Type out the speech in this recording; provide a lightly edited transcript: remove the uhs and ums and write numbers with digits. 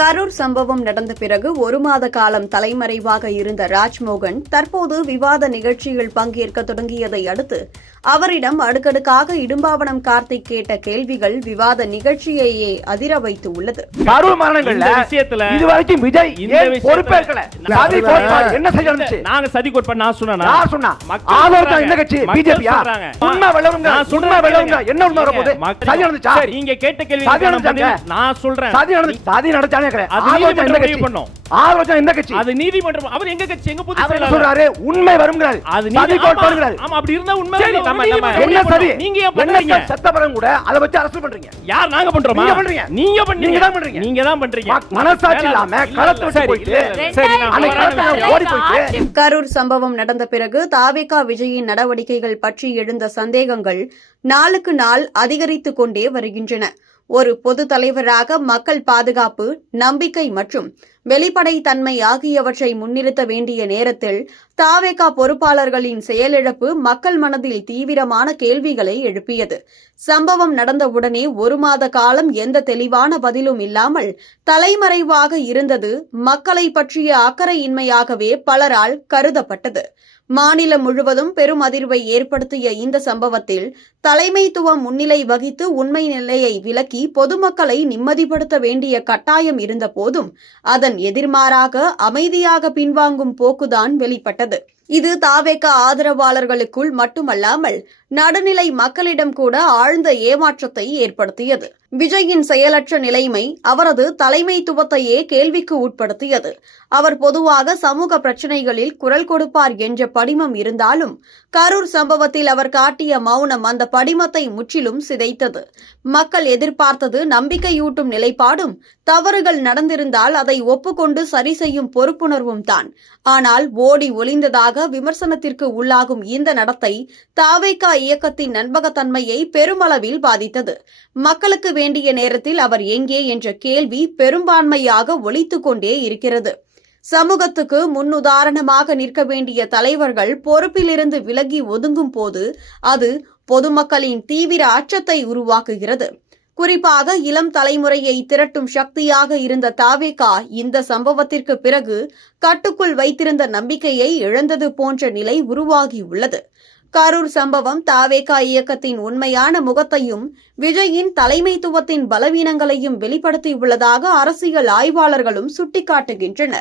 கரூர் சம்பவம் நடந்த பிறகு ஒரு மாத காலம் தலைமறைவாக இருந்த ராஜ்மோகன் தற்போது விவாத நிகழ்ச்சியில் பங்கேற்க தொடங்கியதை அடுத்து அவரிடம் அடுக்கடுக்காக இடும்பாவனம் கார்த்திக் கேட்ட கேள்விகள் விவாத நிகழ்ச்சியையே அதிர வைத்து உள்ளது. கரூர் மரணங்கள்ல விஷயத்துல இதுவரைக்கும் விஜய் பொறுப்பேற்கல. என்ன செய்யணும்? நாங்க சதி கோட்பாடு நான் சொன்னா ஆதரவு இந்த கட்சி பிஜேபியா உண்மை வெள்ளவங்க என்ன உண்மை வரப்போகுது? சதி நடந்துச்சா? நீங்க கேட்ட கேள்வி நான் சொல்றேன். சதி நடந்துச்சானே ஆலோசனை இந்த கட்சி அது நீதிமன்றம். அவர் எங்க கட்சி எங்க புது சொல்றாரு உண்மை வரும்ங்கறாரு. அது நீதி கோட்பாடுங்கறாரு. ஆமா அப்படி இருந்தா உண்மை என்ன சரி? நீங்க ஏன் பண்றீங்க? சட்டப்பரம் கூட அத வச்சு அரசு பண்றீங்க. யார் நாங்க பண்றோமா? நீங்க பண்றீங்க. நீங்க தான் பண்றீங்க. மனசாட்சி இல்லாம களத்து விட்டு போயிட்டு சரி அந்த களத்துல ஓடி போயிட்டு. கரூர் சம்பவம் நடந்த பிறகு தாவேகா விஜயின் நடவடிக்கைகள் பற்றி எழுந்த சந்தேகங்கள் நாளுக்கு நாள் அதிகரித்துக் கொண்டே வருகின்றன. ஒரு பொது தலைவராக மக்கள் பாதுகாப்பு, நம்பிக்கை மற்றும் வெளிப்படைத்தன்மை ஆகியவற்றை முன்னிறுத்த வேண்டிய நேரத்தில் தாவேகா பொறுப்பாளர்களின் செயலிழப்பு மக்கள் மனதில் தீவிரமான கேள்விகளை எழுப்பியது. சம்பவம் நடந்தவுடனே ஒரு மாத காலம் எந்த தெளிவான பதிலும் இல்லாமல் தலைமறைவாக இருந்தது மக்களை பற்றிய அக்கறையின்மையாகவே பலரால் கருதப்பட்டது. மாநிலம் முழுவதும் பெரும் அதிர்வை ஏற்படுத்திய இந்த சம்பவத்தில் தலைமைத்துவம் முன்னிலை வகித்து உண்மை நிலையை விளக்கி பொதுமக்களை நிம்மதிப்படுத்த வேண்டிய கட்டாயம் இருந்த போதும் அதன் எதிர்மாறாக அமைதியாக பின்வாங்கும் போக்குதான் வெளிப்பட்டது. இது தாவேகா ஆதரவாளர்களுக்குள் மட்டுமல்லாமல் நடுநிலை மக்களிடம் கூட ஆழ்ந்த ஏமாற்றத்தை ஏற்படுத்தியது. விஜயின் செயலற்ற நிலைமை அவரது தலைமைத்துவத்தையே கேள்விக்கு உட்படுத்தியது. அவர் பொதுவாக சமூக பிரச்சினைகளில் குரல் கொடுப்பார் என்ற படிமம் இருந்தாலும் கரூர் சம்பவத்தில் அவர் காட்டிய மௌனம் அந்த படிமத்தை முற்றிலும் சிதைத்தது. மக்கள் எதிர்பார்த்தது நம்பிக்கையூட்டும் நிலைப்பாடும், தவறுகள் நடந்திருந்தால் அதை ஒப்புக்கொண்டு சரி செய்யும் பொறுப்புணர்வும் தான். ஆனால் ஓடி ஒளிந்ததாக விமர்சனத்திற்கு உள்ளாகும் இந்த நடத்தை தாவேகா இயக்கத்தின் நம்பகத்தன்மையை பெருமளவில் பாதித்தது. மக்களுக்கு வேண்டிய நேரத்தில் அவர் எங்கே என்ற கேள்வி பெரும்பான்மையாக ஒலித்துக் கொண்டே இருக்கிறது. சமூகத்துக்கு முன்னுதாரணமாக நிற்க வேண்டிய தலைவர்கள் பொறுப்பிலிருந்து விலகி ஒதுங்கும் போது அது பொதுமக்களின் தீவிர அச்சத்தை உருவாக்குகிறது. குறிப்பாக இளம் தலைமுறையை திரட்டும் சக்தியாக இருந்த தாவேகா இந்த சம்பவத்திற்கு பிறகு கட்டுக்குள் வைத்திருந்த நம்பிக்கையை இழந்தது போன்ற நிலை உருவாகியுள்ளது. கரூர் சம்பவம் தாவேகா இயக்கத்தின் உண்மையான முகத்தையும் விஜயின் தலைமைத்துவத்தின் பலவீனங்களையும் வெளிப்படுத்தியுள்ளதாக அரசியல் ஆய்வாளர்களும் சுட்டிக்காட்டுகின்றனர்.